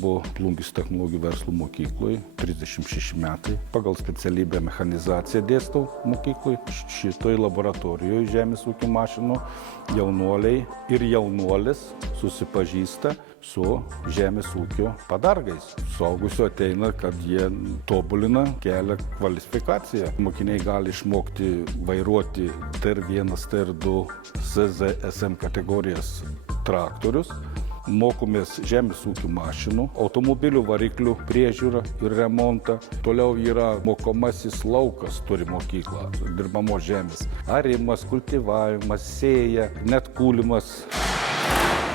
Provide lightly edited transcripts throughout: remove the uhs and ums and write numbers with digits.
dirbu Plungės technologijų verslo mokykloje 36 metai. Pagal specialybę mechanizaciją dėstau mokykloje. Šitoj laboratorijoje žemės ūkio mašinų jaunuoliai ir jaunuolis susipažįsta su žemės ūkio padargais. Suaugusių ateina, kad jie tobulina, kelia kvalifikaciją. Mokiniai gali išmokti vairuoti TR1, TR2, CZSM kategorijos traktorius. Mokomės žemės ūkio mašinų, automobilių variklių priežiūrą ir remontą. Toliau yra mokomasis laukas, turi mokyklą, dirbamos žemės. Arimas, kultivavimas, sėja, net kūlimas.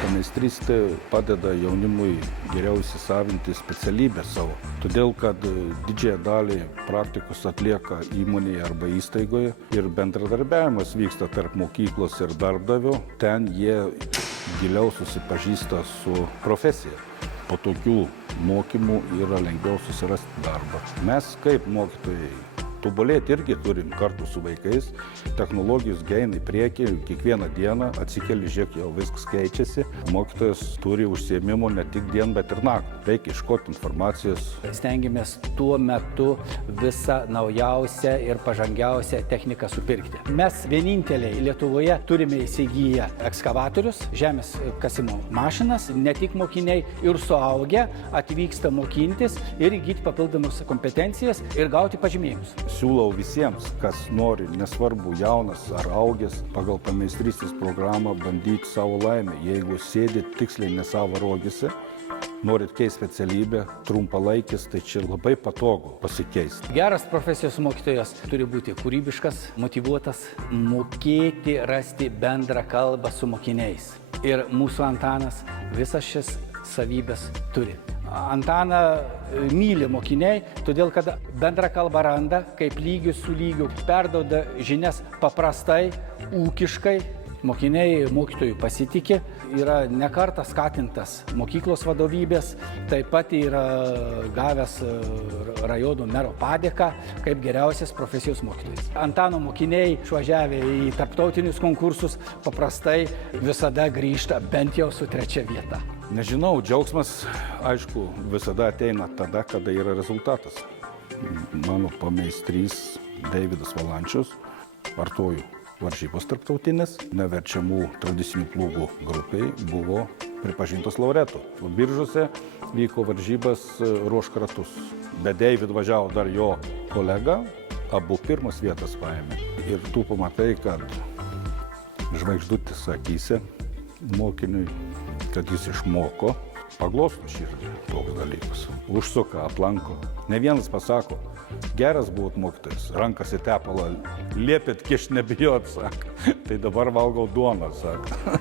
Meistrystė padeda jaunimui geriau įsisavinti specialybę savo, todėl kad didžiąją dalį praktikos atlieka įmonėje arba įstaigoje ir bendradarbiavimas vyksta tarp mokyklos ir darbdavio. Ten jie giliau susipažįsta su profesija. Po tokių mokymų yra lengviau susirasti darbą. Mes kaip mokytojai tobulėti irgi turim kartu su vaikais. Technologijos eina į priekį, kiekvieną dieną atsikeli, žiūrėk, jau viskas keičiasi. Mokytojas turi užsiėmimų ne tik dieną, bet ir naktį. Reikia iškoti informacijos. Stengiamės tuo metu visą naujausią ir pažangiausią techniką supirkti. Mes vieninteliai Lietuvoje turime įsigiję ekskavatorius, žemės kasimo mašinas, ne tik mokiniai ir suaugę atvyksta mokintis ir įgyti papildomus kompetencijas ir gauti pažymėjimus. Siūlau visiems, kas nori, nesvarbu, jaunas ar augęs, pagal pameistrystės programą bandyti savo laimę. Jeigu sėdit tiksliai ne savo rogėse, norit keisti specialybę, trumpalaikis, tai čia labai patogu pasikeisti. Geras profesijos mokytojas turi būti kūrybiškas, motyvuotas, mokėti rasti bendrą kalbą su mokiniais. Ir mūsų Antanas visas šis savybės turi. Antaną myli mokiniai, todėl kad bendrą kalbą randa, kaip lygius su lygiu, perduoda žinias paprastai, ūkiškai. Mokiniai mokytojų pasitikė, yra ne kartą skatintas mokyklos vadovybės, taip pat yra gavęs rajono mero padėką kaip geriausias profesijos mokytojas. Antano mokiniai išvažiavę į tarptautinius konkursus paprastai visada grįžta bent jau su 3. vieta. Nežinau, džiaugsmas, aišku, visada ateina tada, kada yra rezultatas. Mano pameistrys Deividas Valančius, vartoju varžybos tarptautinės, neverčiamų tradicinių plūgų grupiai buvo pripažintas laureatu. Biržuose vyko varžybas ruošk ratus. Be Deivid važiavo dar jo kolega, abu pirmas vietas paėmė. Ir tu pamatai, kad žvaigždutės akyse mokiniui, kad jis išmoko, paglosto širdį toks dalykas. Užsuka, aplanko. Ne vienas pasako, geras buvot mokytojas, rankas į tepalą, liepėt kišt nebijot, sako. Tai dabar valgau duoną, sako.